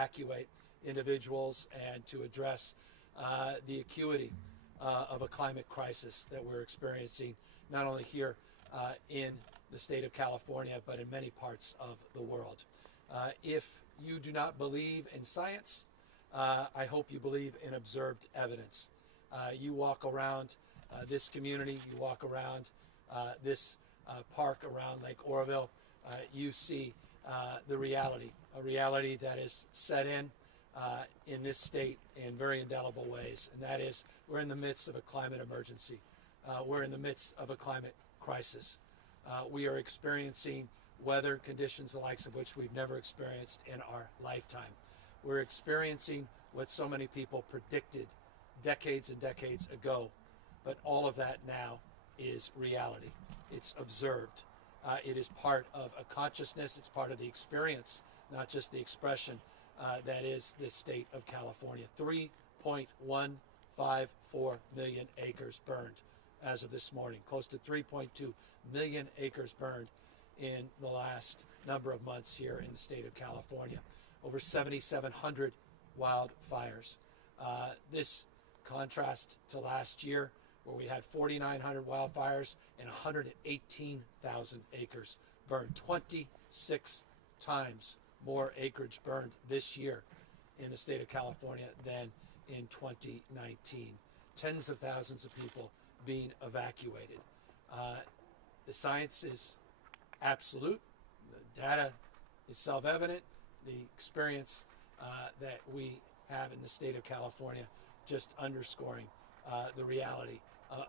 evacuate individuals and to address the acuity of a climate crisis that we're experiencing, not only here in the state of California, but in many parts of the world. If you do not believe in science, I hope you believe in observed evidence. You walk around this community, you walk around this park around Lake Oroville, you see the reality, a reality that is set in this state in very indelible ways, and that is we're in the midst of a climate emergency. We're in the midst of a climate crisis. We are experiencing weather conditions the likes of which we've never experienced in our lifetime. We're experiencing what so many people predicted decades and decades ago, but all of that now is reality. It's observed. It is part of a consciousness. It's part of the experience, not just the expression that is the state of California. 3.154 million acres burned as of this morning. Close to 3.2 million acres burned in the last number of months here in the state of California. Over 7,700 wildfires. This contrast to last year, where we had 4,900 wildfires and 118,000 acres burned. 26 times more acreage burned this year in the state of California than in 2019. Tens of thousands of people being evacuated. The science is absolute. The data is self-evident. The experience that we have in the state of California just underscoring the reality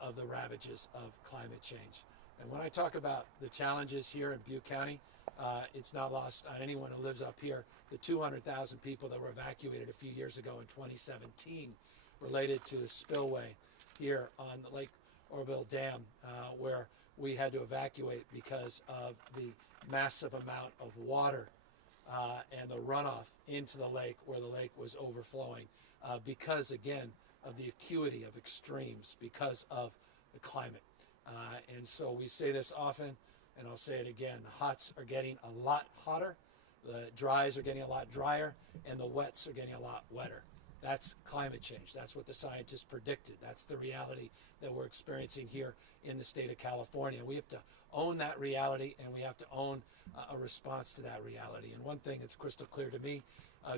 of the ravages of climate change. And when I talk about the challenges here in Butte County, it's not lost on anyone who lives up here. The 200,000 people that were evacuated a few years ago in 2017 related to the spillway here on the Lake Oroville Dam, where we had to evacuate because of the massive amount of water and the runoff into the lake, where the lake was overflowing because, again, of the acuity of extremes, because of the climate. And so we say this often, and I'll say it again, the hots are getting a lot hotter, the dries are getting a lot drier, and the wets are getting a lot wetter. That's climate change. That's what the scientists predicted. That's the reality that we're experiencing here in the state of California. We have to own that reality, and we have to own a response to that reality. And one thing that's crystal clear to me,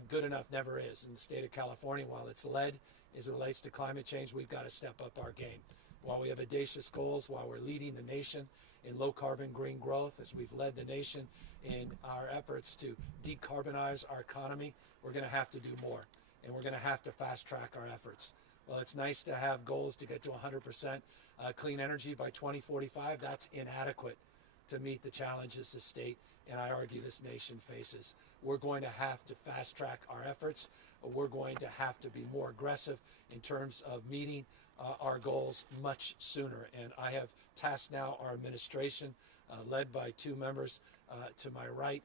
good enough never is. In the state of California, while it's led as it relates to climate change, we've got to step up our game. While we have audacious goals, while we're leading the nation in low carbon green growth, as we've led the nation in our efforts to decarbonize our economy, we're going to have to do more. And we're going to have to fast track our efforts. Well, it's nice to have goals to get to 100% clean energy by 2045. That's inadequate to meet the challenges the state and I argue this nation faces. We're going to have to fast track our efforts. We're going to have to be more aggressive in terms of meeting our goals much sooner. And I have tasked now our administration, led by two members to my right,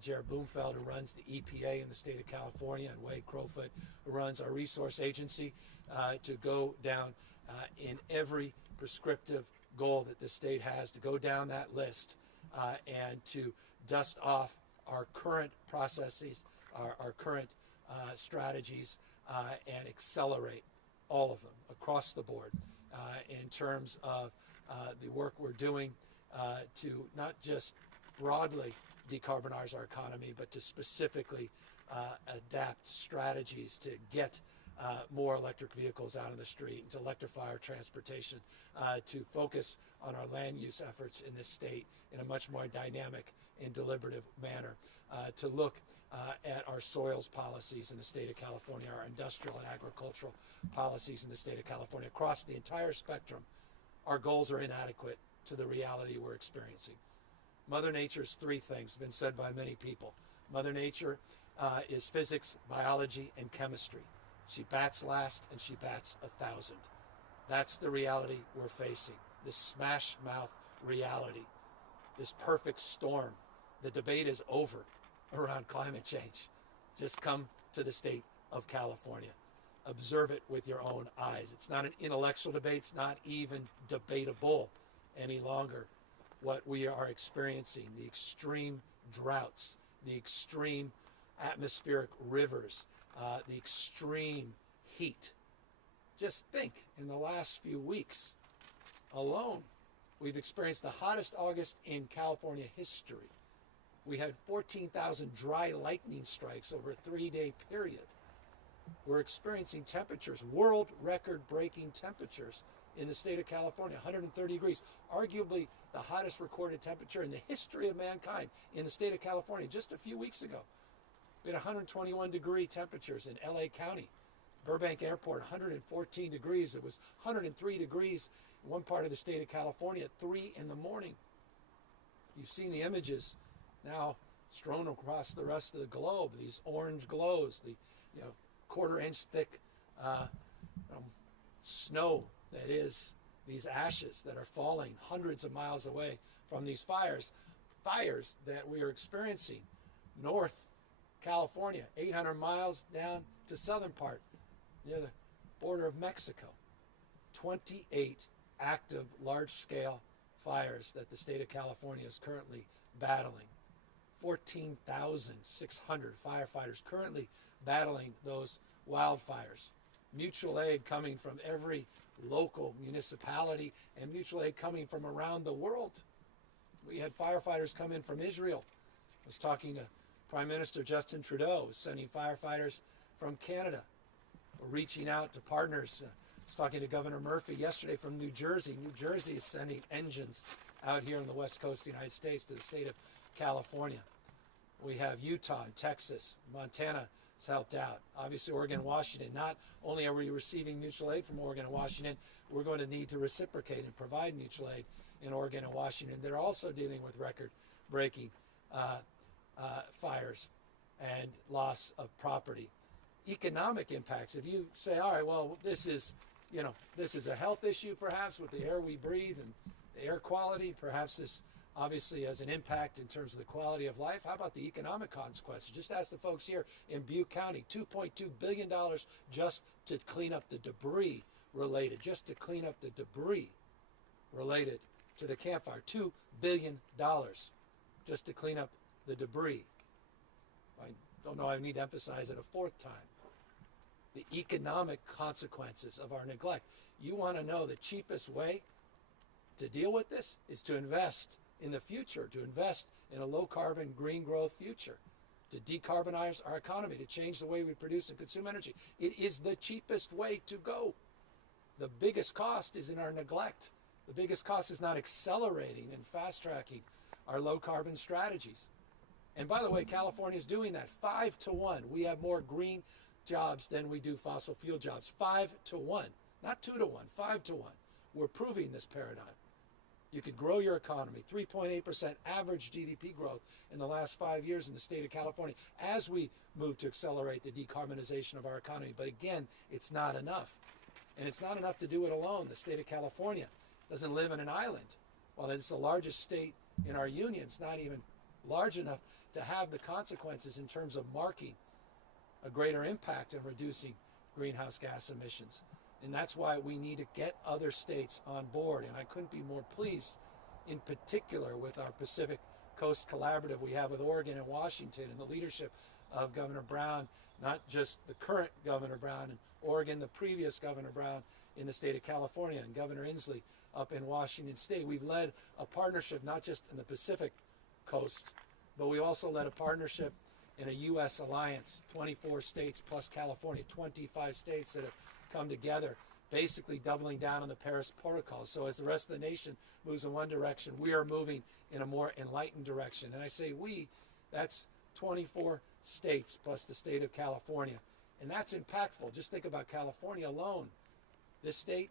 Jared Bloomfeld, who runs the EPA in the state of California, and Wade Crowfoot, who runs our resource agency, to go down in every prescriptive goal that the state has, to go down that list and to dust off our current processes, our current strategies, and accelerate all of them across the board in terms of the work we're doing to not just broadly decarbonize our economy, but to specifically adapt strategies to get more electric vehicles out on the street, and to electrify our transportation, to focus on our land use efforts in this state in a much more dynamic and deliberative manner, to look at our soils policies in the state of California, our industrial and agricultural policies in the state of California. Across the entire spectrum, our goals are inadequate to the reality we're experiencing. Mother Nature's three things, been said by many people. Mother Nature is physics, biology, and chemistry. She bats last, and she bats 1,000. That's the reality we're facing, this smash mouth reality, this perfect storm. The debate is over around climate change. Just come to the state of California. Observe it with your own eyes. It's not an intellectual debate. It's not even debatable any longer. What we are experiencing, the extreme droughts, the extreme atmospheric rivers, the extreme heat. Just think, in the last few weeks alone, we've experienced the hottest August in California history. We had 14,000 dry lightning strikes over a 3-day period. We're experiencing temperatures, world record-breaking temperatures in the state of California, 130 degrees, arguably the hottest recorded temperature in the history of mankind in the state of California just a few weeks ago. We had 121-degree temperatures in LA County. Burbank Airport, 114 degrees. It was 103 degrees in one part of the state of California at 3 in the morning. You've seen the images now strewn across the rest of the globe, these orange glows, the quarter-inch thick snow that is these ashes that are falling hundreds of miles away from these fires that we are experiencing. North California, 800 miles down to southern part, near the border of Mexico. 28 active large-scale fires that the state of California is currently battling. 14,600 firefighters currently battling those wildfires. Mutual aid coming from every local municipality and mutual aid coming from around the world. We had firefighters come in from Israel. I was talking to Prime Minister Justin Trudeau, sending firefighters from Canada. We're reaching out to partners. I was talking to Governor Murphy yesterday from New Jersey. New Jersey is sending engines out here on the west coast of the United States to the state of California. We have Utah and Texas. Montana has helped out. Obviously, Oregon and Washington. Not only are we receiving mutual aid from Oregon and Washington, we're going to need to reciprocate and provide mutual aid in Oregon and Washington. They're also dealing with record-breaking fires and loss of property. Economic impacts. If you say, all right, well, this is a health issue perhaps with the air we breathe and the air quality, perhaps this obviously has an impact in terms of the quality of life. How about the economic consequences? Just ask the folks here in Butte County, $2.2 billion just to clean up the debris related to the Camp Fire. $2 billion just to clean up the debris. I don't know, I need to emphasize it a fourth time. The economic consequences of our neglect. You want to know the cheapest way to deal with this is to invest in the future, to invest in a low-carbon, green growth future, to decarbonize our economy, to change the way we produce and consume energy. It is the cheapest way to go. The biggest cost is in our neglect. The biggest cost is not accelerating and fast-tracking our low-carbon strategies. And by the way, California is doing that 5 to 1. We have more green jobs than we do fossil fuel jobs. 5 to 1, not 2 to 1, 5 to 1. We're proving this paradigm. You could grow your economy, 3.8% average GDP growth in the last 5 years in the state of California as we move to accelerate the decarbonization of our economy. But again, it's not enough. And it's not enough to do it alone. The state of California doesn't live in an island. While it's the largest state in our union, it's not even large enough to have the consequences in terms of marking a greater impact in reducing greenhouse gas emissions. And that's why we need to get other states on board. And I couldn't be more pleased, in particular, with our Pacific Coast Collaborative we have with Oregon and Washington and the leadership of Governor Brown, not just the current Governor Brown in Oregon, the previous Governor Brown in the state of California, and Governor Inslee up in Washington State. We've led a partnership not just in the Pacific Coast, but we also led a partnership in a U.S. alliance, 24 states plus California, 25 states that have come together, basically doubling down on the Paris Protocol. So as the rest of the nation moves in one direction, we are moving in a more enlightened direction. And I say we, that's 24 states plus the state of California. And that's impactful. Just think about California alone. This state,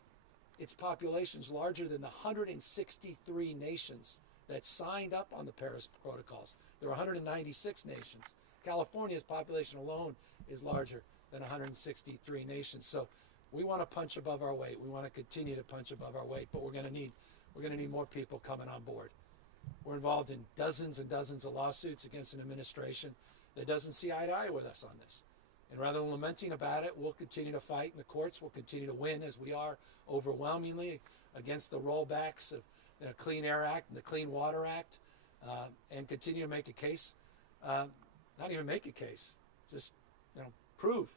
its population is larger than the 163 nations that signed up on the Paris Protocols. There are 196 nations. California's population alone is larger than 163 nations. So we want to punch above our weight. We want to continue to punch above our weight, but we're going to need more people coming on board. We're involved in dozens and dozens of lawsuits against an administration that doesn't see eye to eye with us on this. And rather than lamenting about it, we'll continue to fight in the courts. We'll continue to win, as we are overwhelmingly, against the rollbacks of the Clean Air Act and the Clean Water Act, and continue to make a case not even make a case, just prove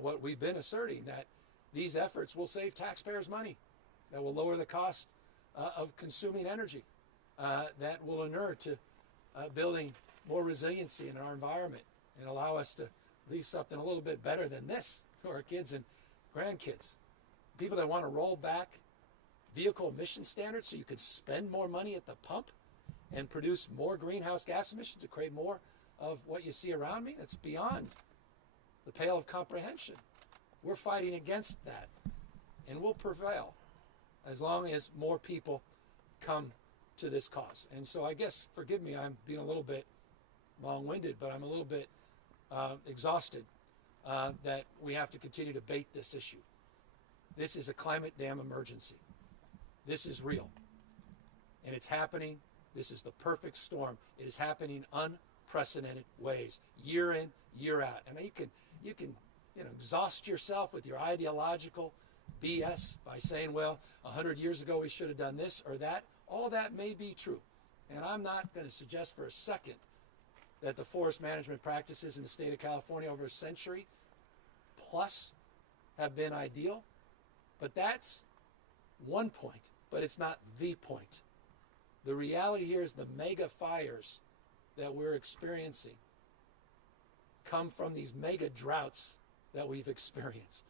what we've been asserting, that these efforts will save taxpayers money, that will lower the cost of consuming energy, that will inure to building more resiliency in our environment and allow us to leave something a little bit better than this to our kids and grandkids. People that want to roll back vehicle emission standards so you could spend more money at the pump and produce more greenhouse gas emissions to create more of what you see around me, that's beyond the pale of comprehension. We're fighting against that, and we'll prevail as long as more people come to this cause. And so I guess, forgive me, I'm being a little bit long-winded, but I'm a little bit exhausted that we have to continue to bait this issue. This is a climate damn emergency. This is real, and it's happening. This is the perfect storm. It is happening in unprecedented ways, year in, year out. And you can exhaust yourself with your ideological BS by saying, well, 100 years ago we should have done this or that. All that may be true. And I'm not going to suggest for a second that the forest management practices in the state of California over a century plus have been ideal. But that's one point, but it's not the point. The reality here is the mega fires that we're experiencing come from these mega droughts that we've experienced.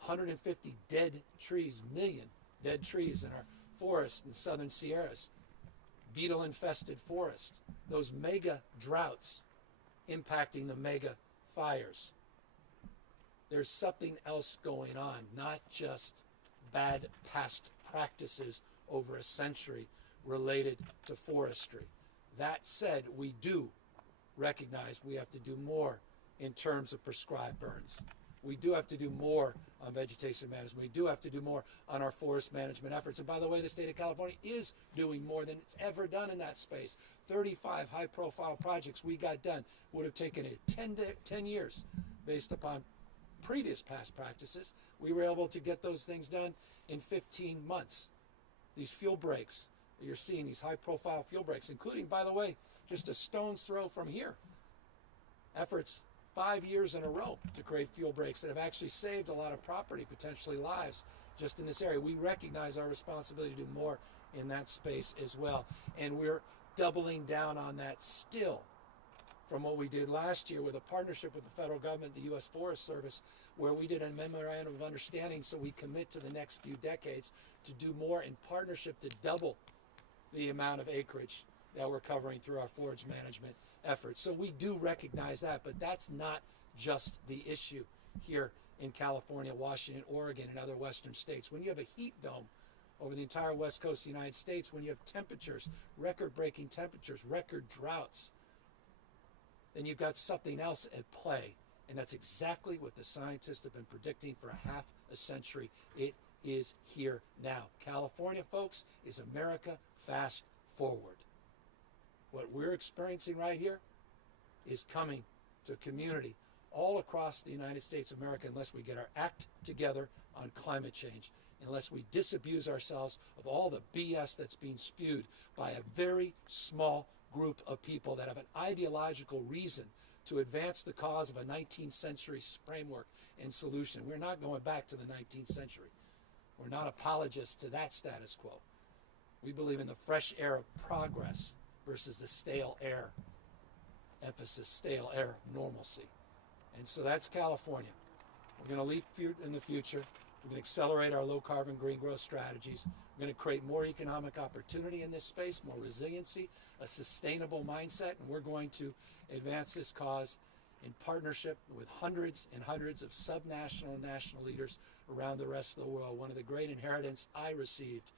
150 dead trees, million dead trees in our forests in southern Sierras, beetle-infested forest, those mega droughts impacting the mega fires. There's something else going on, not just bad past practices over a century related to forestry. That said, we do recognize we have to do more in terms of prescribed burns. We do have to do more on vegetation management. We do have to do more on our forest management efforts. And by the way, the state of California is doing more than it's ever done in that space. 35 high-profile projects we got done would have taken it 10 years based upon previous past practices. We were able to get those things done in 15 months. These fuel breaks that you're seeing, these high-profile fuel breaks, including, by the way, just a stone's throw from here, efforts 5 years in a row to create fuel breaks that have actually saved a lot of property, potentially lives, just in this area. We recognize our responsibility to do more in that space as well. And we're doubling down on that still from what we did last year with a partnership with the federal government, the U.S. Forest Service, where we did a memorandum of understanding so we commit to the next few decades to do more in partnership to double the amount of acreage that we're covering through our forest management efforts. So we do recognize that, but that's not just the issue here in California, Washington, Oregon, and other western states. When you have a heat dome over the entire west coast of the United States, when you have temperatures, record-breaking temperatures, record droughts, then you've got something else at play. And that's exactly what the scientists have been predicting for half a century. It is here now. California, folks, is America fast forward. What we're experiencing right here is coming to a community all across the United States of America unless we get our act together on climate change, unless we disabuse ourselves of all the BS that's being spewed by a very small group of people that have an ideological reason to advance the cause of a 19th century framework and solution. We're not going back to the 19th century. We're not apologists to that status quo. We believe in the fresh air of progress versus the stale air, emphasis, stale air, normalcy. And so that's California. We're going to leap in the future. We're going to accelerate our low-carbon green growth strategies. We're going to create more economic opportunity in this space, more resiliency, a sustainable mindset, and we're going to advance this cause in partnership with hundreds and hundreds of subnational and national leaders around the rest of the world. One of the great inheritance I received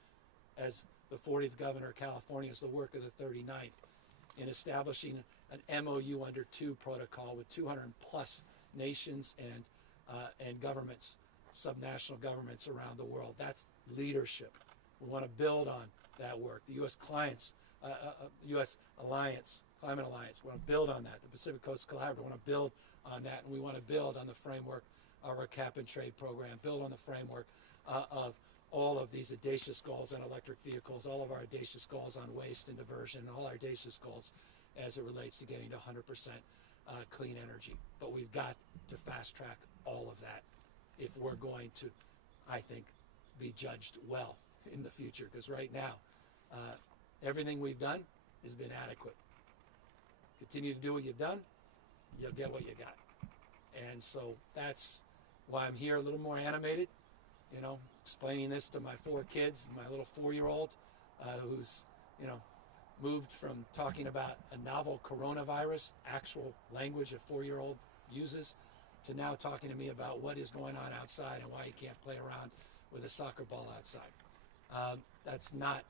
as the 40th governor of California is the work of the 39th in establishing an MOU under 2 protocol with 200 plus nations and governments, subnational governments around the world. That's leadership. We want to build on that work. The U.S. U.S. Alliance, Climate Alliance, we want to build on that. The Pacific Coast Collaborative, we want to build on that, and we want to build on the framework of our cap and trade program, build on the framework of all of these audacious goals on electric vehicles, all of our audacious goals on waste and diversion, and all our audacious goals as it relates to getting to 100% clean energy. But we've got to fast track all of that if we're going to, I think, be judged well in the future. Because right now, everything we've done has been adequate. Continue to do what you've done, you'll get what you got. And so that's why I'm here a little more animated, you know, explaining this to my 4 kids, my little 4-year-old who's, you know, moved from talking about a novel coronavirus, actual language a 4-year-old uses, to now talking to me about what is going on outside and why you can't play around with a soccer ball outside. That's not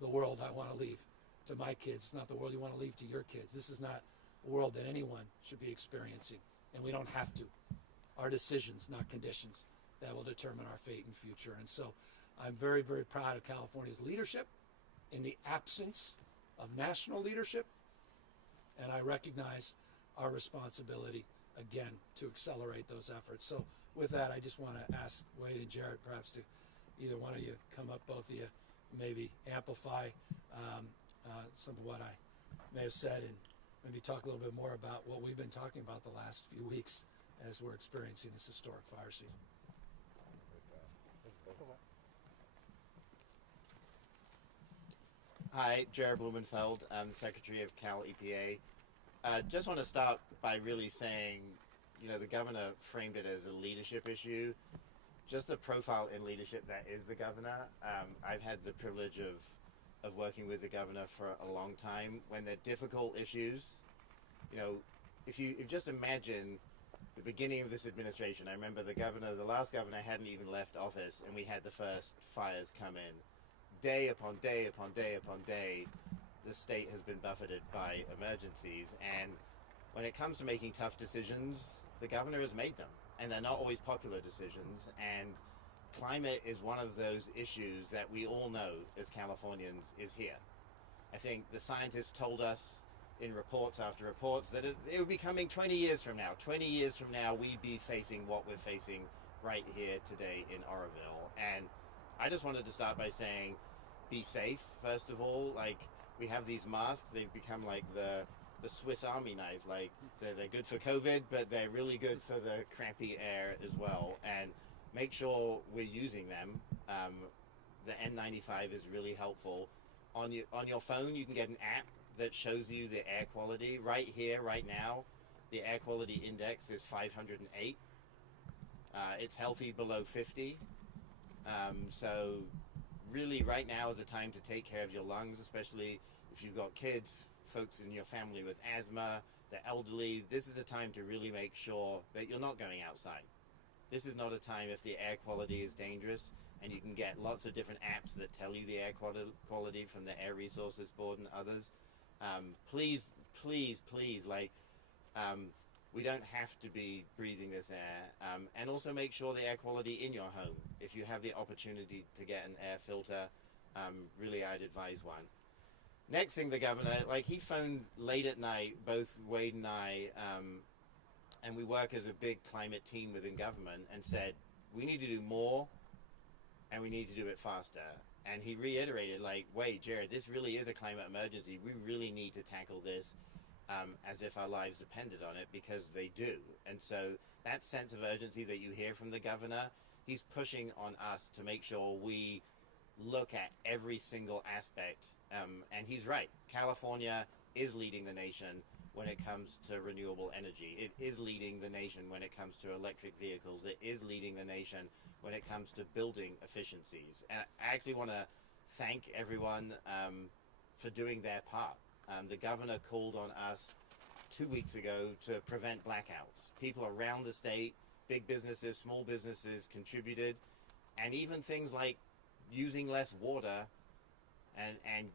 the world I want to leave to my kids. It's not the world you want to leave to your kids. This is not a world that anyone should be experiencing, and we don't have to. Our decisions, not conditions, that will determine our fate and future. And so I'm very, very proud of California's leadership in the absence of national leadership, and I recognize our responsibility, again, to accelerate those efforts. So with that, I just want to ask Wade and Jared perhaps to either one of you come up, both of you, maybe amplify some of what I may have said, and maybe talk a little bit more about what we've been talking about the last few weeks as we're experiencing this historic fire season. Hi, Jared Blumenfeld. I'm the Secretary of Cal EPA. Just want to start by really saying, you know, the governor framed it as a leadership issue. Just the profile in leadership that is the governor. I've had the privilege of working with the governor for a long time. When they're difficult issues, you know, if you just imagine the beginning of this administration, I remember the last governor hadn't even left office, and we had the first fires come in. Day upon day upon day upon day, the state has been buffeted by emergencies, and when it comes to making tough decisions, the governor has made them, and they're not always popular decisions, and climate is one of those issues that we all know as Californians is here. I think the scientists told us in reports after reports that it would be coming 20 years from now. 20 years from now, we'd be facing what we're facing right here today in Oroville. And I just wanted to start by saying, be safe, first of all. Like, we have these masks, they've become like the Swiss Army knife. Like, they're good for COVID, but they're really good for the crappy air as well. And make sure we're using them. The N95 is really helpful. On your phone, you can get an app that shows you the air quality. Right here, right now, the air quality index is 508. It's healthy below 50. So really right now is the time to take care of your lungs, especially if you've got kids, folks in your family with asthma, the elderly. This is a time to really make sure that you're not going outside. This is not a time if the air quality is dangerous, and you can get lots of different apps that tell you the air quality from the Air Resources Board and others. Please, please, please, we don't have to be breathing this air. And also make sure the air quality in your home. If you have the opportunity to get an air filter, really I'd advise one. Next thing, the governor, he phoned late at night, both Wade and I, and we work as a big climate team within government, and said, we need to do more, and we need to do it faster. And he reiterated, wait, Jared, this really is a climate emergency. We really need to tackle this as if our lives depended on it, because they do. And so that sense of urgency that you hear from the governor, he's pushing on us to make sure we look at every single aspect. And he's right. California is leading the nation when it comes to renewable energy. It is leading the nation when it comes to electric vehicles. It is leading the nation when it comes to building efficiencies. And I actually want to thank everyone for doing their part. The governor called on us 2 weeks ago to prevent blackouts. People around the state, big businesses, small businesses contributed, and even things like using less water and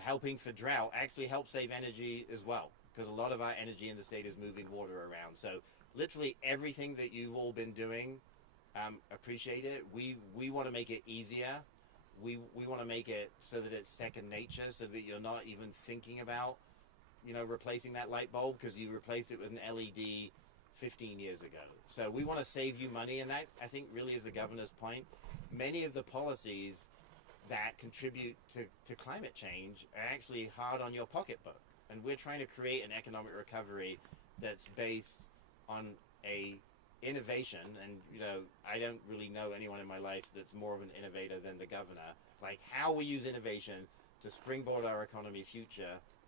helping for drought actually help save energy as well, because a lot of our energy in the state is moving water around. So literally everything that you've all been doing, appreciate it. We want to make it easier. We want to make it so that it's second nature, so that you're not even thinking about, replacing that light bulb because you replaced it with an LED 15 years ago. So we want to save you money, and that, I think, really is the governor's point. Many of the policies that contribute to climate change are actually hard on your pocketbook. And we're trying to create an economic recovery that's based on a innovation, and I don't really know anyone in my life that's more of an innovator than the governor. Like, how we use innovation to springboard our economy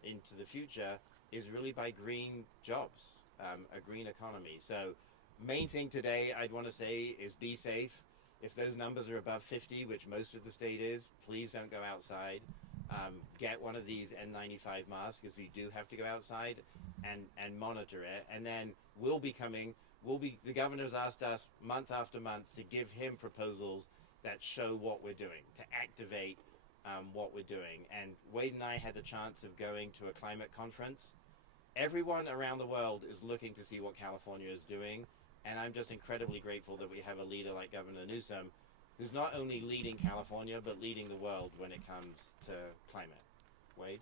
into the future is really by green jobs, a green economy. So main thing today I'd want to say is be safe. If those numbers are above 50, which most of the state is, please don't go outside. Get one of these N95 masks if you do have to go outside, and monitor it. And then the governor's asked us month after month to give him proposals that show what we're doing, to activate what we're doing. And Wade and I had the chance of going to a climate conference. Everyone around the world is looking to see what California is doing. And I'm just incredibly grateful that we have a leader like Governor Newsom, who's not only leading California, but leading the world when it comes to climate. Wade?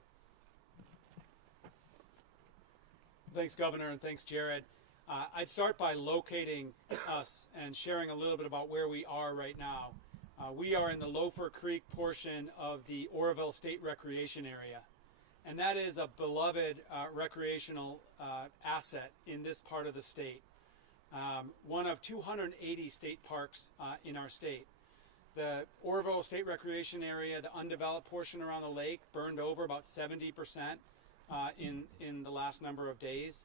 Thanks, Governor, and thanks, Jared. I'd start by locating us and sharing a little bit about where we are right now. We are in the Loafer Creek portion of the Oroville State Recreation Area, and that is a beloved recreational asset in this part of the state. One of 280 state parks in our state. The Oroville State Recreation Area, the undeveloped portion around the lake, burned over about 70% in the last number of days.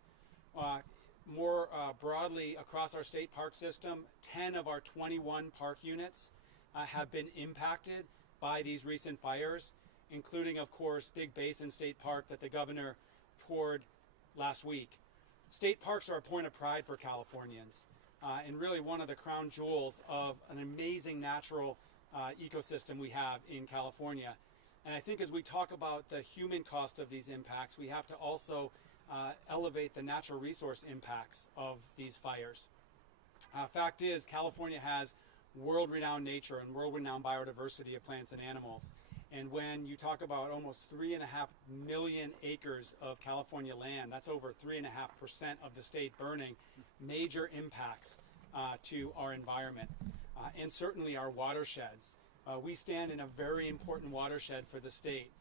More broadly across our state park system, 10 of our 21 park units have been impacted by these recent fires, including, of course, Big Basin State Park that the governor toured last week. State parks are a point of pride for Californians, and really one of the crown jewels of an amazing natural ecosystem we have in California. And I think as we talk about the human cost of these impacts, we have to also elevate the natural resource impacts of these fires. Fact is, California has world-renowned nature and world-renowned biodiversity of plants and animals. And when you talk about almost 3.5 million acres of California land, that's over 3.5% of the state burning, major impacts to our environment and certainly our watersheds. We stand in a very important watershed for the state,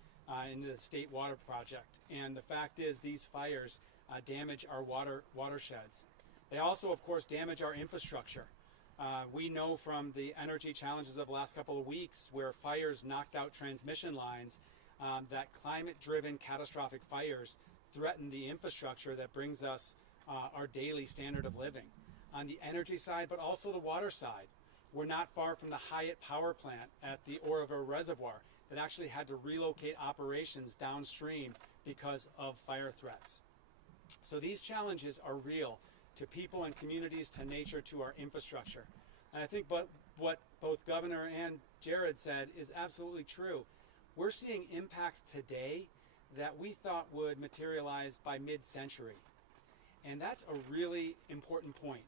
in the State Water Project. And the fact is, these fires damage our watersheds. They also, of course, damage our infrastructure. We know from the energy challenges of the last couple of weeks where fires knocked out transmission lines that climate-driven catastrophic fires threaten the infrastructure that brings us our daily standard of living. On the energy side, but also the water side. We're not far from the Hyatt power plant at the Oroville Reservoir that actually had to relocate operations downstream because of fire threats. So these challenges are real to people and communities, to nature, to our infrastructure. And I think what both Governor and Jared said is absolutely true. We're seeing impacts today that we thought would materialize by mid-century. And that's a really important point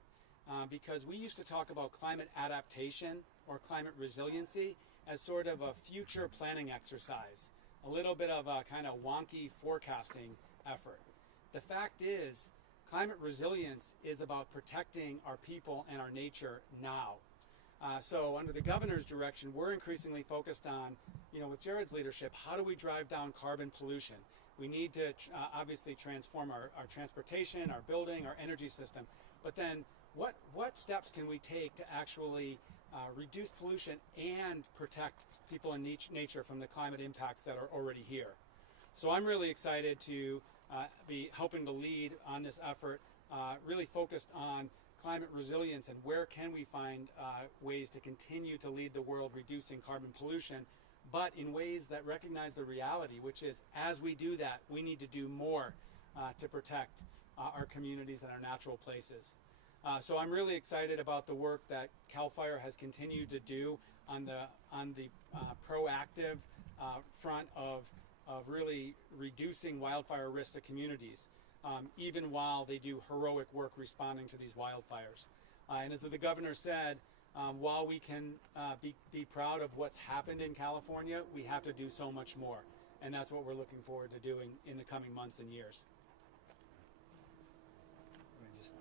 because we used to talk about climate adaptation or climate resiliency as sort of a future planning exercise, a little bit of a kind of wonky forecasting effort. The fact is, climate resilience is about protecting our people and our nature now. So under the governor's direction, we're increasingly focused on, with Jared's leadership, how do we drive down carbon pollution? We need to obviously transform our transportation, our building, our energy system. But then what steps can we take to actually reduce pollution and protect people and nature from the climate impacts that are already here? So I'm really excited to be helping to lead on this effort, really focused on climate resilience and where can we find ways to continue to lead the world reducing carbon pollution, but in ways that recognize the reality, which is as we do that, we need to do more to protect our communities and our natural places. So I'm really excited about the work that CAL FIRE has continued to do on the proactive front of really reducing wildfire risk to communities, even while they do heroic work responding to these wildfires. And as the governor said, while we can be proud of what's happened in California, we have to do so much more. And that's what we're looking forward to doing in the coming months and years. Just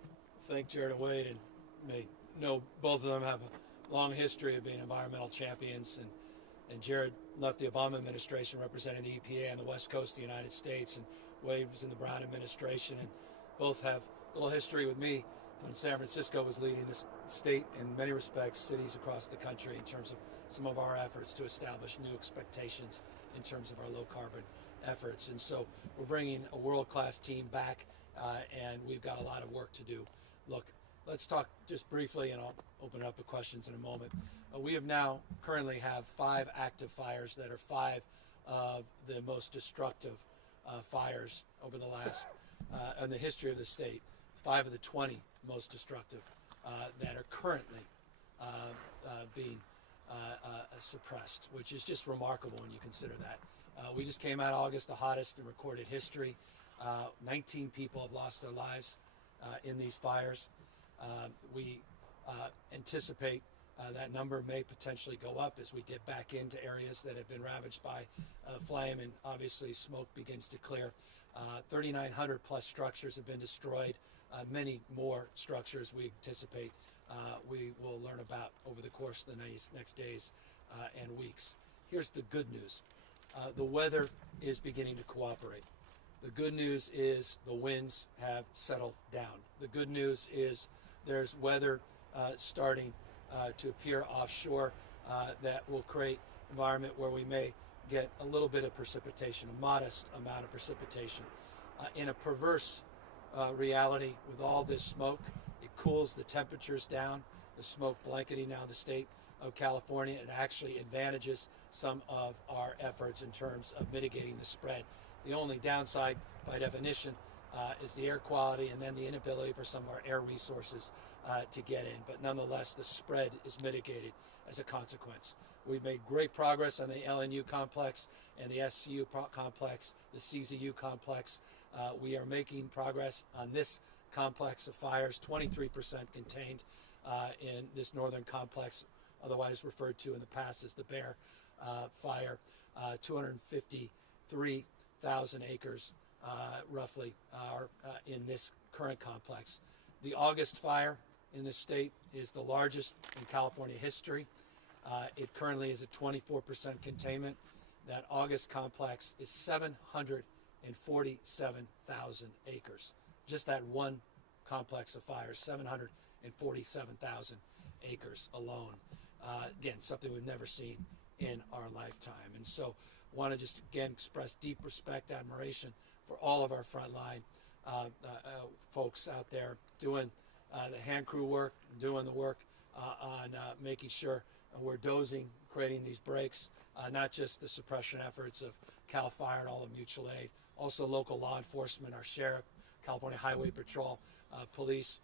thank Jared and Wade, and may know both of them have a long history of being environmental champions, and Jared left the Obama administration representing the EPA on the west coast of the United States, and Wade was in the Brown administration, and both have little history with me. When San Francisco was leading this state in many respects, cities across the country, in terms of some of our efforts to establish new expectations in terms of our low carbon efforts. And so we're bringing a world-class team back, and we've got a lot of work to do. Look, let's talk just briefly, and I'll open it up to questions in a moment. We have now currently have 5 active fires that are 5 of the most destructive fires over the last, in the history of the state. 5 of the 20 most destructive that are currently being suppressed, which is just remarkable when you consider that. We just came out August, the hottest in recorded history. 19 people have lost their lives in these fires. We anticipate that number may potentially go up as we get back into areas that have been ravaged by flame, and obviously smoke begins to clear. 3,900 plus structures have been destroyed. Many more structures we anticipate we will learn about over the course of the next days and weeks. Here's the good news. The weather is beginning to cooperate. The good news is the winds have settled down. The good news is there's weather starting to appear offshore that will create an environment where we may get a little bit of precipitation, a modest amount of precipitation. In a perverse reality, with all this smoke, it cools the temperatures down. The smoke blanketing now the state of California, it actually advantages some of our efforts in terms of mitigating the spread. The only downside, by definition, is the air quality, and then the inability for some of our air resources to get in. But nonetheless, the spread is mitigated as a consequence. We've made great progress on the LNU complex and the SCU complex, the CZU complex. We are making progress on this complex of fires, 23% contained in this northern complex, otherwise referred to in the past as the Bear Fire. 253,000 acres roughly are in this current complex. The August fire in this state is the largest in California history. It currently is at 24% containment. That August complex is 747,000 acres. Just that one complex of fires, 747,000 acres alone. Again, something we've never seen in our lifetime. And so want to just again express deep respect, admiration for all of our frontline folks out there doing the hand crew work, doing the work on making sure we're dozing, creating these breaks, not just the suppression efforts of CAL FIRE and all of mutual aid, also local law enforcement, our sheriff, California Highway Patrol, police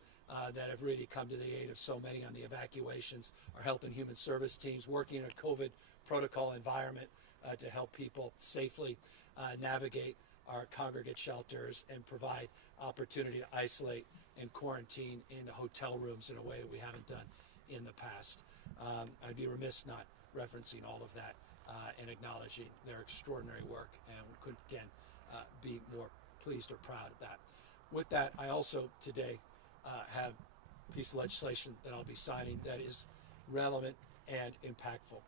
that have really come to the aid of so many on the evacuations, our health and human service teams working in a COVID protocol environment to help people safely navigate our congregate shelters and provide opportunity to isolate and quarantine in hotel rooms in a way that we haven't done in the past. I'd be remiss not referencing all of that and acknowledging their extraordinary work, and we couldn't again be more pleased or proud of that. With that, I also today have a piece of legislation that I'll be signing that is relevant and impactful.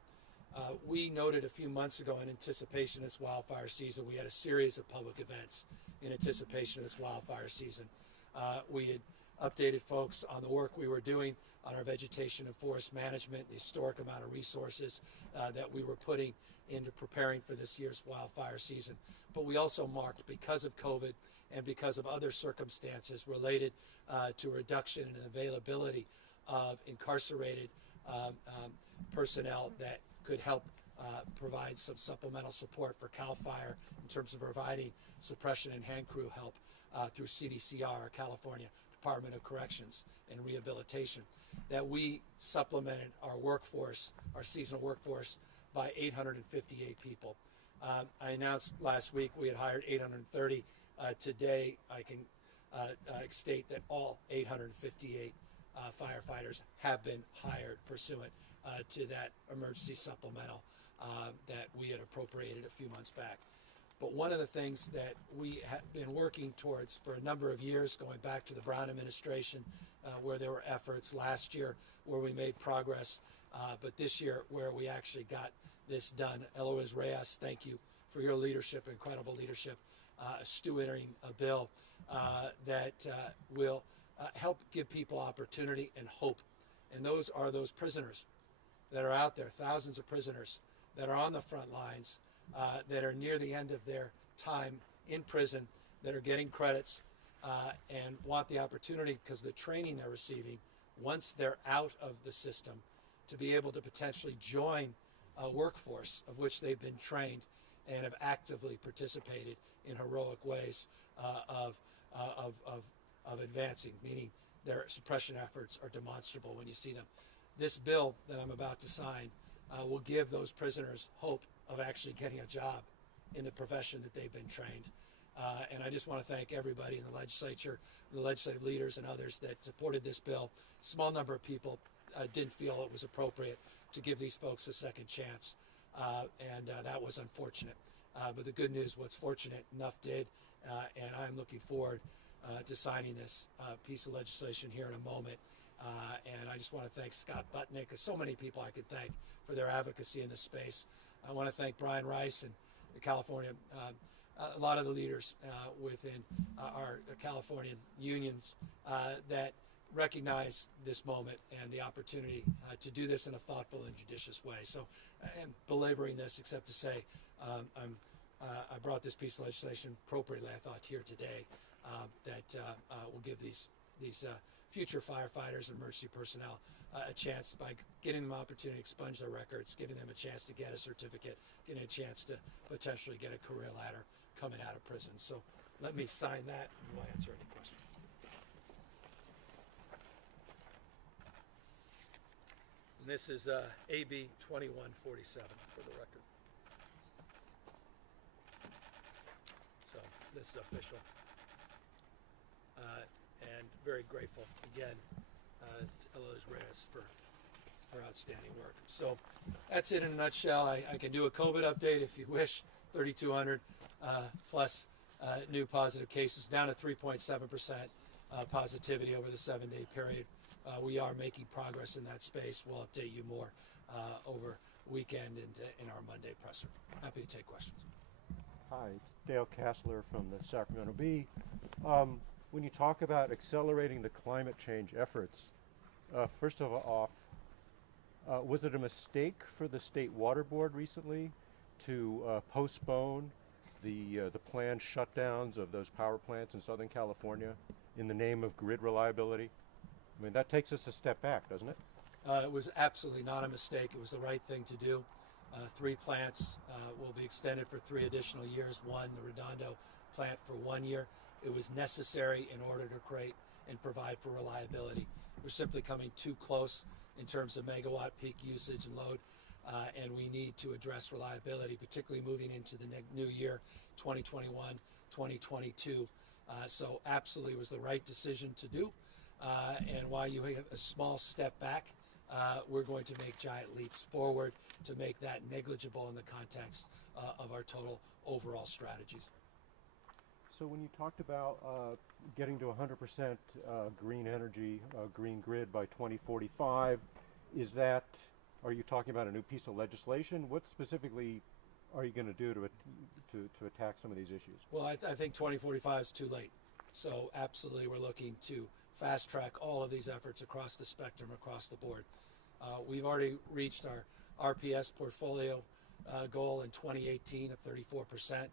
We noted a few months ago, in anticipation of this wildfire season, we had a series of public events in anticipation of this wildfire season. We had updated folks on the work we were doing on our vegetation and forest management, the historic amount of resources that we were putting into preparing for this year's wildfire season. But we also marked, because of COVID and because of other circumstances related to reduction in availability of incarcerated personnel that could help provide some supplemental support for CAL FIRE in terms of providing suppression and hand crew help through CDCR, our California Department of Corrections and Rehabilitation, that we supplemented our workforce, our seasonal workforce, by 858 people. I announced last week we had hired 830. Today I can state that all 858 firefighters have been hired pursuant to that emergency supplemental that we had appropriated a few months back. But one of the things that we have been working towards for a number of years, going back to the Brown administration, where there were efforts last year where we made progress, but this year where we actually got this done. Eloise Reyes, thank you for your leadership, incredible leadership, stewarding a bill that will help give people opportunity and hope. And those are those prisoners that are out there, thousands of prisoners that are on the front lines, that are near the end of their time in prison, that are getting credits and want the opportunity, because the training they're receiving, once they're out of the system, to be able to potentially join a workforce of which they've been trained and have actively participated in heroic ways of advancing, meaning their suppression efforts are demonstrable when you see them. This bill that I'm about to sign will give those prisoners hope of actually getting a job in the profession that they've been trained. And I just want to thank everybody in the legislature, the legislative leaders and others that supported this bill. Small number of people didn't feel it was appropriate to give these folks a second chance. And that was unfortunate. But the good news, what's fortunate, enough did. And I'm looking forward to signing this piece of legislation here in a moment. And I just want to thank Scott Butnick, and so many people I could thank for their advocacy in this space. I want to thank Brian Rice and the California, a lot of the leaders within our Californian unions that recognize this moment and the opportunity to do this in a thoughtful and judicious way. So, and belaboring this, except to say, I brought this piece of legislation appropriately, I thought, here today that will give these future firefighters and emergency personnel a chance, by getting them an opportunity to expunge their records, giving them a chance to get a certificate, getting a chance to potentially get a career ladder coming out of prison. So let me sign that, and we'll answer any questions. And this is AB 2147 for the record. So this is official. And very grateful again to Eloise Reyes for her outstanding work. So that's it in a nutshell. I can do a COVID update if you wish. 3,200 plus new positive cases, down to 3.7% positivity over the 7-day period. We are making progress in that space. We'll update you more over weekend and in our Monday presser. Happy to take questions. Hi, it's Dale Kassler from the Sacramento Bee. When you talk about accelerating the climate change efforts, first of all, was it a mistake for the State Water Board recently to postpone the planned shutdowns of those power plants in Southern California in the name of grid reliability? I mean, that takes us a step back, doesn't it? It was absolutely not a mistake. It was the right thing to do. 3 plants will be extended for 3 additional years. One, the Redondo plant, for 1 year. It was necessary in order to create and provide for reliability. We're simply coming too close in terms of megawatt peak usage and load, and we need to address reliability, particularly moving into the new year, 2021, 2022. So absolutely was the right decision to do. And while you have a small step back, we're going to make giant leaps forward to make that negligible in the context of our total overall strategies. So when you talked about getting to 100% green energy, green grid by 2045, are you talking about a new piece of legislation? What specifically are you going to do to attack some of these issues? Well, I think 2045 is too late. So absolutely, we're looking to fast track all of these efforts across the spectrum, across the board. We've already reached our RPS portfolio goal in 2018 of 34%.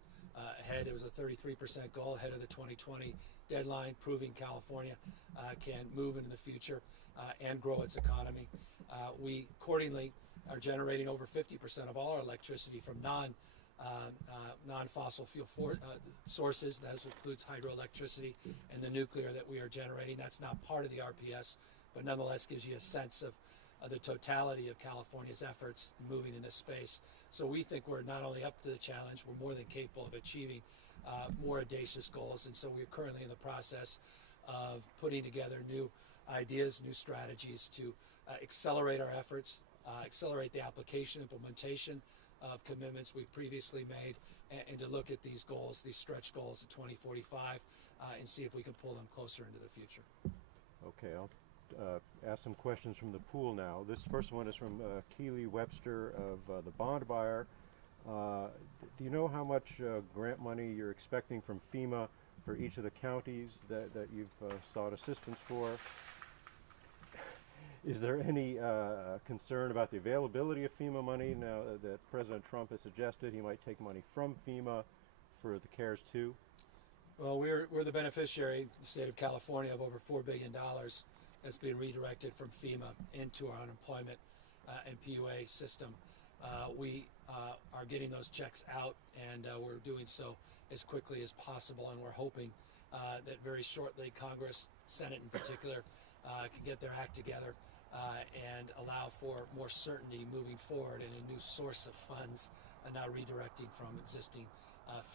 Ahead, it was a 33% goal ahead of the 2020 deadline, proving California can move into the future and grow its economy. We accordingly are generating over 50% of all our electricity from non-fossil fuel sources. That includes hydroelectricity and the nuclear that we are generating. That's not part of the RPS, but nonetheless gives you a sense of the totality of California's efforts moving in this space. So we think we're not only up to the challenge, we're more than capable of achieving more audacious goals. And so we're currently in the process of putting together new ideas, new strategies to accelerate our efforts, accelerate the application, implementation of commitments we previously made, and to look at these goals, these stretch goals in 2045, and see if we can pull them closer into the future. Okay, I'll ask some questions from the pool now. This first one is from Keely Webster of the Bond Buyer. Do you know how much grant money you're expecting from FEMA for each of the counties that you've sought assistance for. Is there any concern about the availability of FEMA money now that President Trump has suggested he might take money from FEMA for the CARES 2? Well, we're the beneficiary in the state of California of over $4 billion that's being redirected from FEMA into our unemployment and PUA system. We are getting those checks out, and we're doing so as quickly as possible, and we're hoping that very shortly Congress, Senate in particular, can get their act together and allow for more certainty moving forward and a new source of funds and not redirecting from existing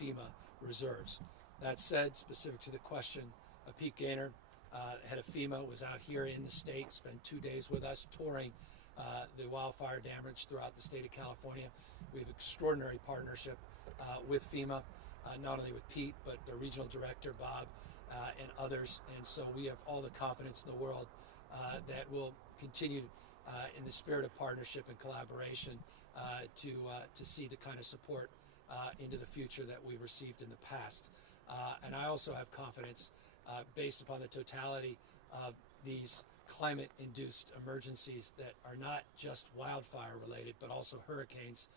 FEMA reserves. That said, specific to the question, Pete Gaynor, head of FEMA, was out here in the state, spent 2 days with us touring the wildfire damage throughout the state of California. We have extraordinary partnership with FEMA, not only with Pete, but the regional director, Bob, and others. And so we have all the confidence in the world that we'll continue in the spirit of partnership and collaboration to see the kind of support into the future that we've received in the past. And I also have confidence based upon the totality of these climate-induced emergencies that are not just wildfire related, but also hurricanes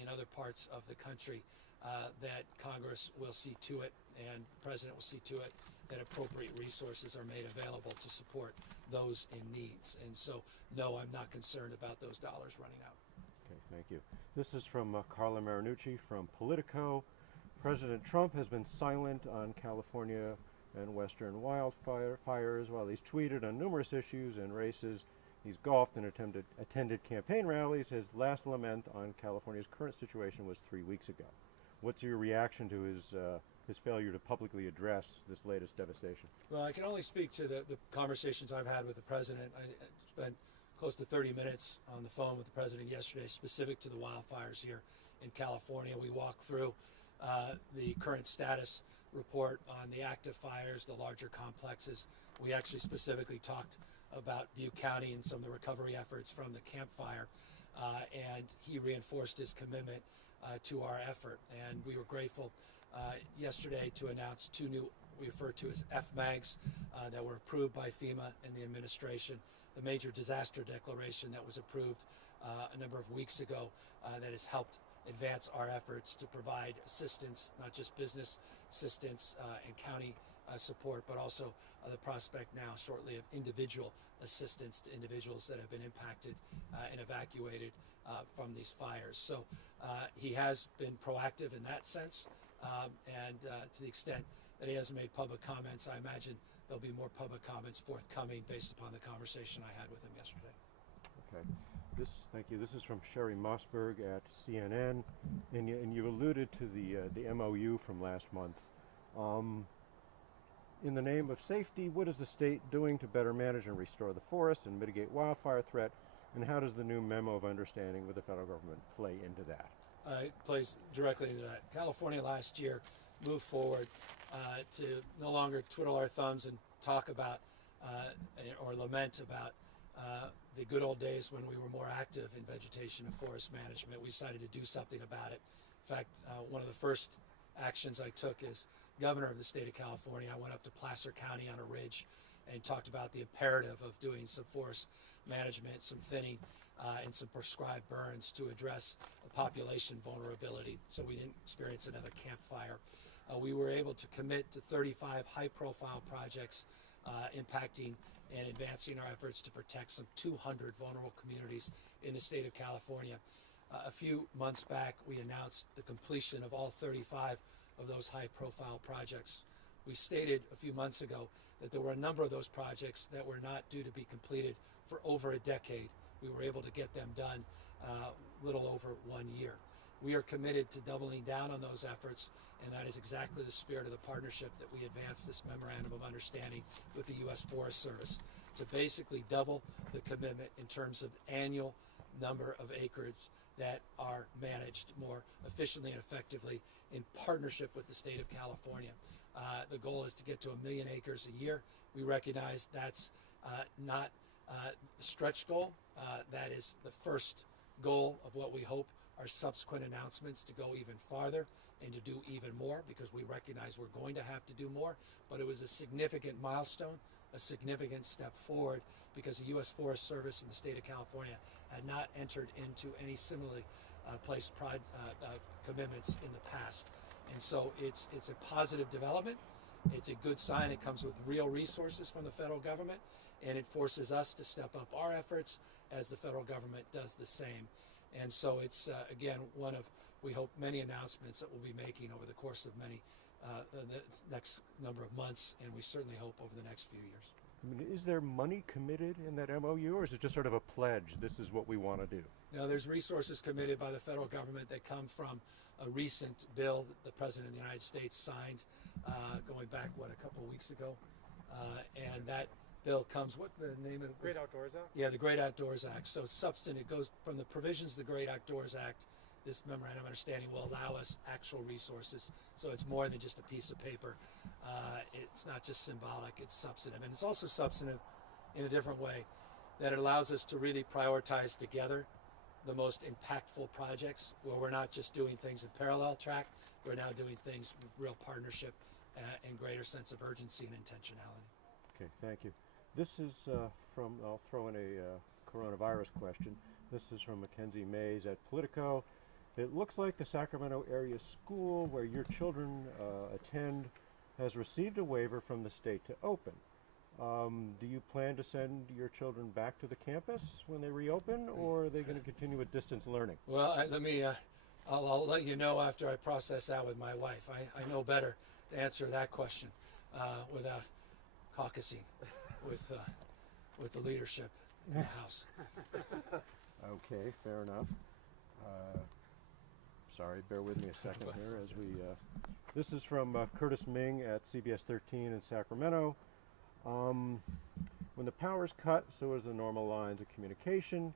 in other parts of the country, that Congress will see to it and the President will see to it that appropriate resources are made available to support those in needs. And so, no, I'm not concerned about those dollars running out. Okay, thank you. This is from Carla Marinucci from Politico. President Trump has been silent on California and Western wildfires while he's tweeted on numerous issues and races. He's golfed and attended campaign rallies. His last lament on California's current situation was 3 weeks ago. What's your reaction to his failure to publicly address this latest devastation? Well, I can only speak to the conversations I've had with the President. I spent close to 30 minutes on the phone with the President yesterday specific to the wildfires here in California. We walked through the current status report on the active fires, the larger complexes. We actually specifically talked about Butte County and some of the recovery efforts from the Camp Fire, and he reinforced his commitment to our effort. And we were grateful yesterday to announce 2 new, we refer to as FMAGs, that were approved by FEMA and the administration. The major disaster declaration that was approved a number of weeks ago that has helped advance our efforts to provide assistance, not just business assistance and county support, but also the prospect now shortly of individual assistance to individuals that have been impacted and evacuated from these fires. So he has been proactive in that sense, and to the extent that he hasn't made public comments, I imagine there'll be more public comments forthcoming based upon the conversation I had with him yesterday. Okay. Thank you. This is from Sherry Mossberg at CNN, and you alluded to the MOU from last month. In the name of safety, what is the state doing to better manage and restore the forest and mitigate wildfire threat, and how does the new memo of understanding with the federal government play into that? It plays directly into that. California last year moved forward to no longer twiddle our thumbs and talk about or lament about the good old days when we were more active in vegetation and forest management. We decided to do something about it. In fact, one of the first actions I took as governor of the state of California, I went up to Placer County on a ridge and talked about the imperative of doing some forest management, some thinning, and some prescribed burns to address population vulnerability so we didn't experience another campfire. We were able to commit to 35 high-profile projects impacting and advancing our efforts to protect some 200 vulnerable communities in the state of California. A few months back, we announced the completion of all 35 of those high-profile projects. We stated a few months ago that there were a number of those projects that were not due to be completed for over a decade. We were able to get them done a little over 1 year. We are committed to doubling down on those efforts, and that is exactly the spirit of the partnership that we advanced this memorandum of understanding with the U.S. Forest Service, to basically double the commitment in terms of annual number of acreage that are managed more efficiently and effectively in partnership with the state of California. The goal is to get to 1 million acres a year. We recognize that's not a stretch goal. That is the first goal of what we hope our subsequent announcements to go even farther and to do even more, because we recognize we're going to have to do more. But it was a significant milestone, a significant step forward, because the U.S. Forest Service and the state of California had not entered into any similarly placed commitments in the past. And so it's a positive development. It's a good sign. It comes with real resources from the federal government, and it forces us to step up our efforts as the federal government does the same. And so it's, again, one of, we hope, many announcements that we'll be making over the course of the next number of months, and we certainly hope over the next few years. I mean, is there money committed in that MOU, or is it just sort of a pledge, this is what we want to do? Now, there's resources committed by the federal government that come from a recent bill that the President of the United States signed going back, a couple of weeks ago. And that bill comes, what the name of it? Great Outdoors Act? Yeah, the Great Outdoors Act. So substantive, it goes from the provisions of the Great Outdoors Act. This memorandum of understanding will allow us actual resources. So it's more than just a piece of paper. It's not just symbolic, it's substantive. And it's also substantive in a different way, that it allows us to really prioritize together the most impactful projects, where we're not just doing things in parallel track, we're now doing things with real partnership and greater sense of urgency and intentionality. Okay, thank you. This is from, I'll throw in a coronavirus question. This is from Mackenzie Mays at Politico. It looks like the Sacramento area school where your children attend has received a waiver from the state to open. Do you plan to send your children back to the campus when they reopen, or are they going to continue with distance learning? Well, I'll let you know after I process that with my wife. I know better to answer that question without caucusing with the leadership in the House. Okay, fair enough. Sorry, bear with me a second here as we. This is from Curtis Ming at CBS 13 in Sacramento. When the power's cut, so is the normal lines of communication.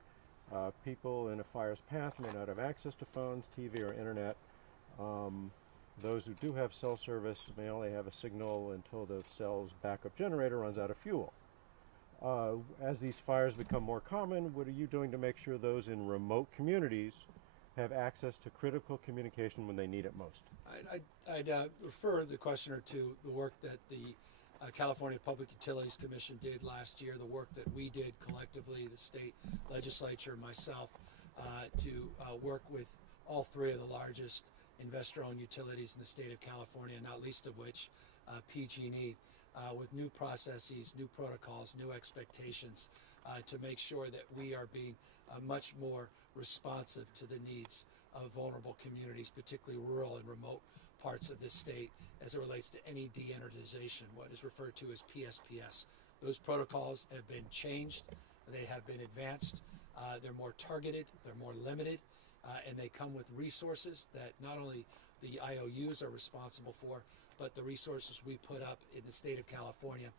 People in a fire's path may not have access to phones, TV, or internet. Those who do have cell service may only have a signal until the cell's backup generator runs out of fuel. As these fires become more common, what are you doing to make sure those in remote communities have access to critical communication when they need it most? I'd refer the questioner to the work that the California Public Utilities Commission did last year, the work that we did collectively, the state legislature, myself, to work with all three of the largest investor-owned utilities in the state of California, not least of which PG&E, with new processes, new protocols, new expectations to make sure that we are being much more responsive to the needs of vulnerable communities, particularly rural and remote parts of this state, as it relates to any de-energization, what is referred to as PSPS. Those protocols have been changed, they have been advanced, they're more targeted, they're more limited, and they come with resources that not only the IOUs are responsible for, but the resources we put up in the state of California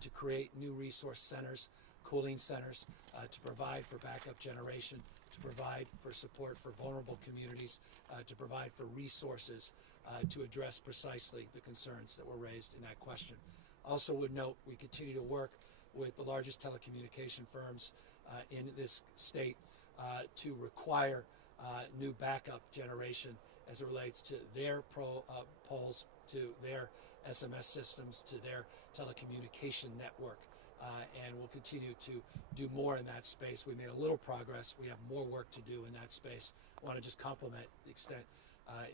to create new resource centers, cooling centers, to provide for backup generation, to provide for support for vulnerable communities, to provide for resources to address precisely the concerns that were raised in that question. Also would note we continue to work with the largest telecommunication firms in this state to require new backup generation as it relates to their poles, to their SMS systems, to their telecommunication network. And we'll continue to do more in that space. We made a little progress. We have more work to do in that space. I want to just compliment the extent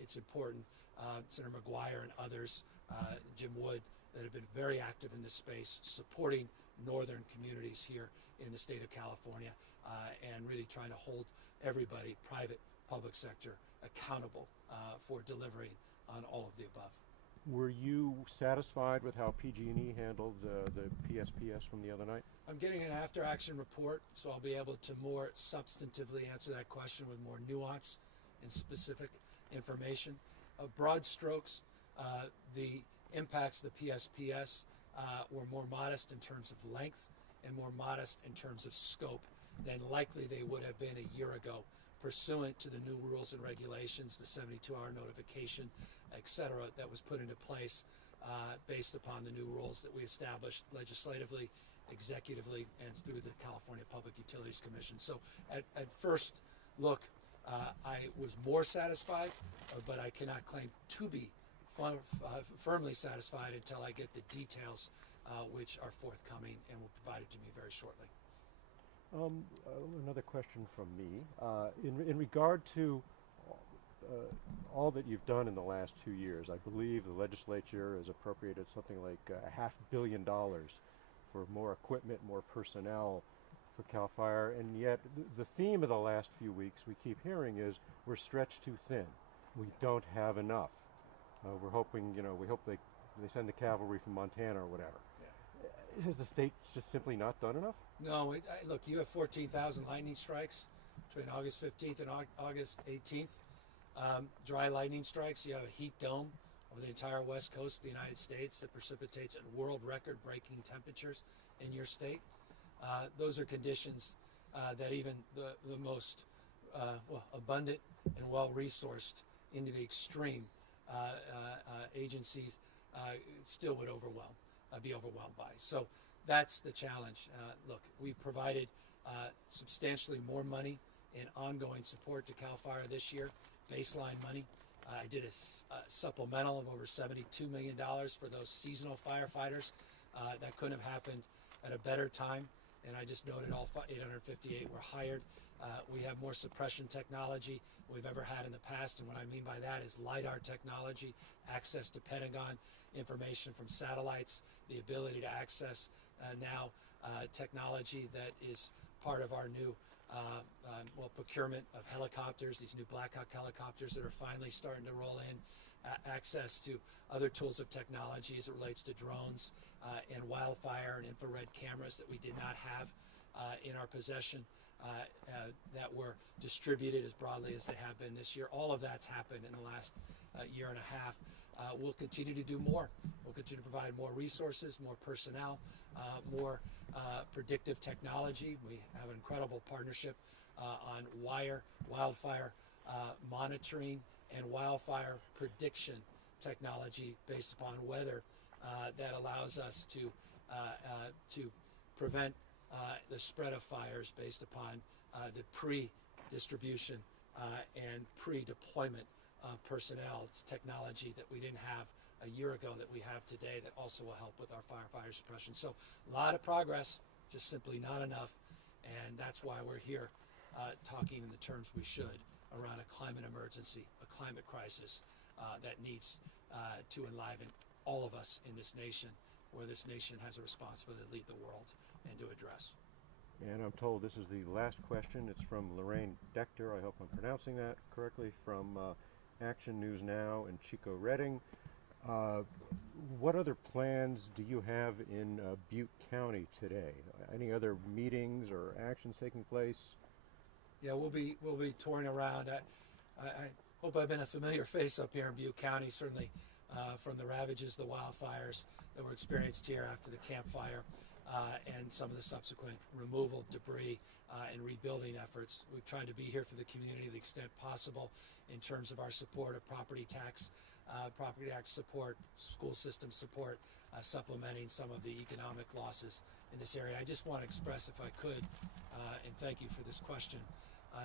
it's important. Senator McGuire and others, Jim Wood, that have been very active in this space, supporting northern communities here in the state of California, and really trying to hold everybody, private, public sector, accountable for delivering on all of the above. Were you satisfied with how PG&E handled the PSPS from the other night? I'm getting an after-action report, so I'll be able to more substantively answer that question with more nuance and specific information. Broad strokes, the impacts of the PSPS were more modest in terms of length and more modest in terms of scope than likely they would have been a year ago, pursuant to the new rules and regulations, the 72-hour notification, et cetera, that was put into place based upon the new rules that we established legislatively, executively, and through the California Public Utilities Commission. So at first look, I was more satisfied, but I cannot claim to be firmly satisfied until I get the details, which are forthcoming and will be provided to me very shortly. Another question from me. In regard to all that you've done in the last 2 years, I believe the legislature has appropriated something like $500 million for more equipment, more personnel for CAL FIRE, and yet the theme of the last few weeks we keep hearing is we're stretched too thin. We don't have enough. We're hoping, we hope they send the cavalry from Montana or whatever. Yeah. Has the state just simply not done enough? No, look, you have 14,000 lightning strikes between August 15th and August 18th. Dry lightning strikes. You have a heat dome over the entire west coast of the United States that precipitates at world record-breaking temperatures in your state. Those are conditions that even the most abundant and well-resourced into the extreme agencies still would be overwhelmed by. So that's the challenge. Look, we provided substantially more money in ongoing support to CAL FIRE this year, baseline money. I did a supplemental of over $72 million for those seasonal firefighters. That couldn't have happened at a better time. And I just noted all 858 were hired. We have more suppression technology than we've ever had in the past. And what I mean by that is LiDAR technology, access to Pentagon information from satellites, the ability to access now technology that is part of our new procurement of helicopters, these new Black Hawk helicopters that are finally starting to roll in, access to other tools of technology as it relates to drones and wildfire and infrared cameras that we did not have in our possession that were distributed as broadly as they have been this year. All of that's happened in the last year and a half. We'll continue to do more. We'll continue to provide more resources, more personnel, more predictive technology. We have an incredible partnership on wildfire monitoring and wildfire prediction technology based upon weather that allows us to prevent the spread of fires based upon the pre-distribution and pre-deployment personnel. It's technology that we didn't have a year ago that we have today that also will help with our firefighter suppression. So a lot of progress, just simply not enough, and that's why we're here talking in the terms we should around a climate emergency, a climate crisis that needs to enliven all of us in this nation, where this nation has a responsibility to lead the world and to address. And I'm told this is the last question. It's from Lorraine Decter, I hope I'm pronouncing that correctly, from Action News Now and Chico Redding. What other plans do you have in Butte County today? Any other meetings or actions taking place? Yeah, we'll be touring around. I hope I've been a familiar face up here in Butte County, certainly from the ravages, the wildfires that were experienced here after the Camp Fire and some of the subsequent removal of debris and rebuilding efforts. We've tried to be here for the community to the extent possible in terms of our support of property tax support, school system support, supplementing some of the economic losses in this area. I just want to express, if I could, and thank you for this question,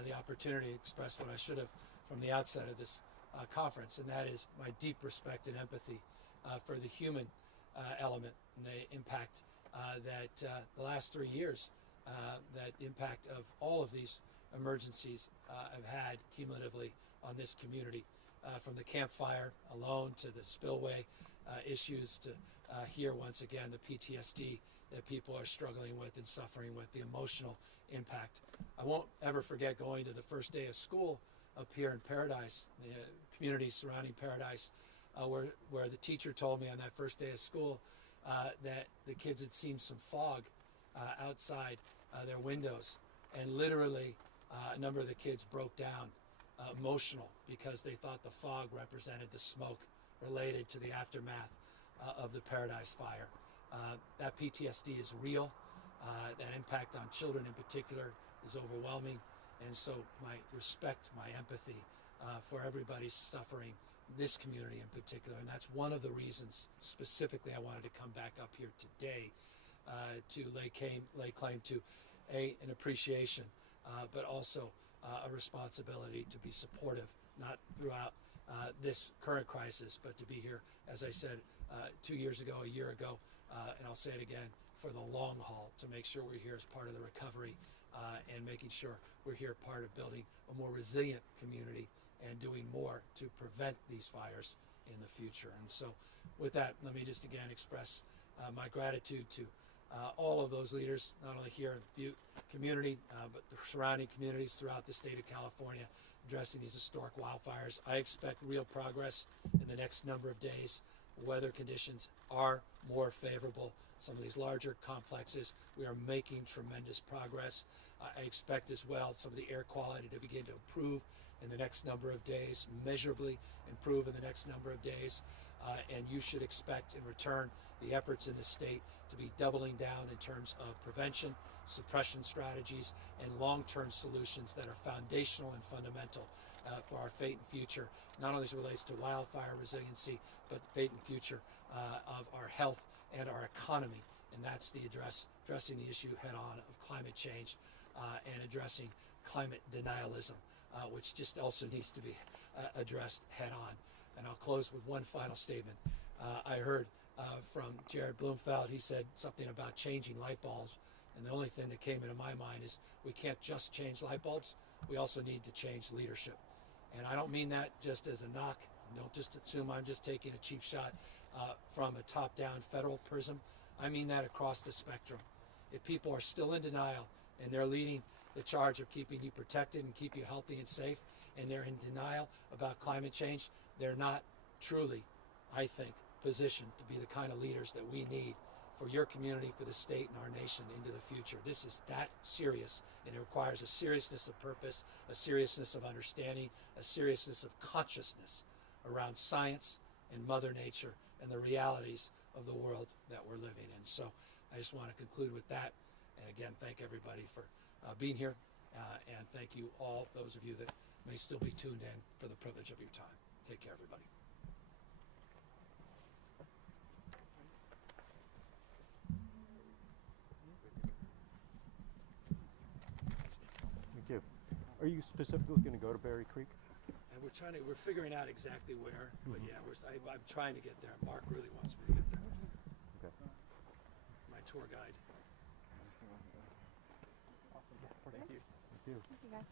the opportunity to express what I should have from the outset of this conference, and that is my deep respect and empathy for the human element and the impact that the last 3 years, that impact of all of these emergencies have had cumulatively on this community, from the Camp Fire alone to the spillway issues to here once again the PTSD that people are struggling with and suffering with, the emotional impact. I won't ever forget going to the first day of school up here in Paradise, the community surrounding Paradise, where the teacher told me on that first day of school that the kids had seen some fog outside their windows, and literally a number of the kids broke down emotional because they thought the fog represented the smoke related to the aftermath of the Paradise Fire. That PTSD is real. That impact on children in particular is overwhelming, and so my respect, my empathy for everybody suffering, this community in particular, and that's one of the reasons specifically I wanted to come back up here today to lay claim to an appreciation, but also a responsibility to be supportive, not throughout this current crisis, but to be here, as I said, 2 years ago, a year ago, and I'll say it again, for the long haul, to make sure we're here as part of the recovery and making sure we're here part of building a more resilient community and doing more to prevent these fires in the future. And so with that, let me just again express my gratitude to all of those leaders, not only here in the Butte community, but the surrounding communities throughout the state of California addressing these historic wildfires. I expect real progress in the next number of days. Weather conditions are more favorable. Some of these larger complexes, we are making tremendous progress. I expect as well some of the air quality to begin to improve in the next number of days, measurably improve in the next number of days. And you should expect in return the efforts in the state to be doubling down in terms of prevention, suppression strategies, and long-term solutions that are foundational and fundamental for our fate and future, not only as it relates to wildfire resiliency, but the fate and future of our health and our economy. And that's the addressing the issue head-on of climate change and addressing climate denialism, which just also needs to be addressed head-on. And I'll close with one final statement. I heard from Jared Bloomfeld. He said something about changing light bulbs. And the only thing that came into my mind is we can't just change light bulbs. We also need to change leadership. And I don't mean that just as a knock. Don't just assume I'm just taking a cheap shot from a top-down federal prism. I mean that across the spectrum. If people are still in denial and they're leading the charge of keeping you protected and keep you healthy and safe, and they're in denial about climate change, they're not truly, I think, positioned to be the kind of leaders that we need for your community, for the state, and our nation into the future. This is that serious, and it requires a seriousness of purpose, a seriousness of understanding, a seriousness of consciousness around science and Mother Nature and the realities of the world that we're living in. So I just want to conclude with that. And again, thank everybody for being here. And thank you all, those of you that may still be tuned in, for the privilege of your time. Take care, everybody. Thank you. Are you specifically going to go to Berry Creek? And we're figuring out exactly where, but yeah, I'm trying to get there. Mark really wants me to get there. Okay. My tour guide. Awesome. Thank you. Thank you. Thank you, guys.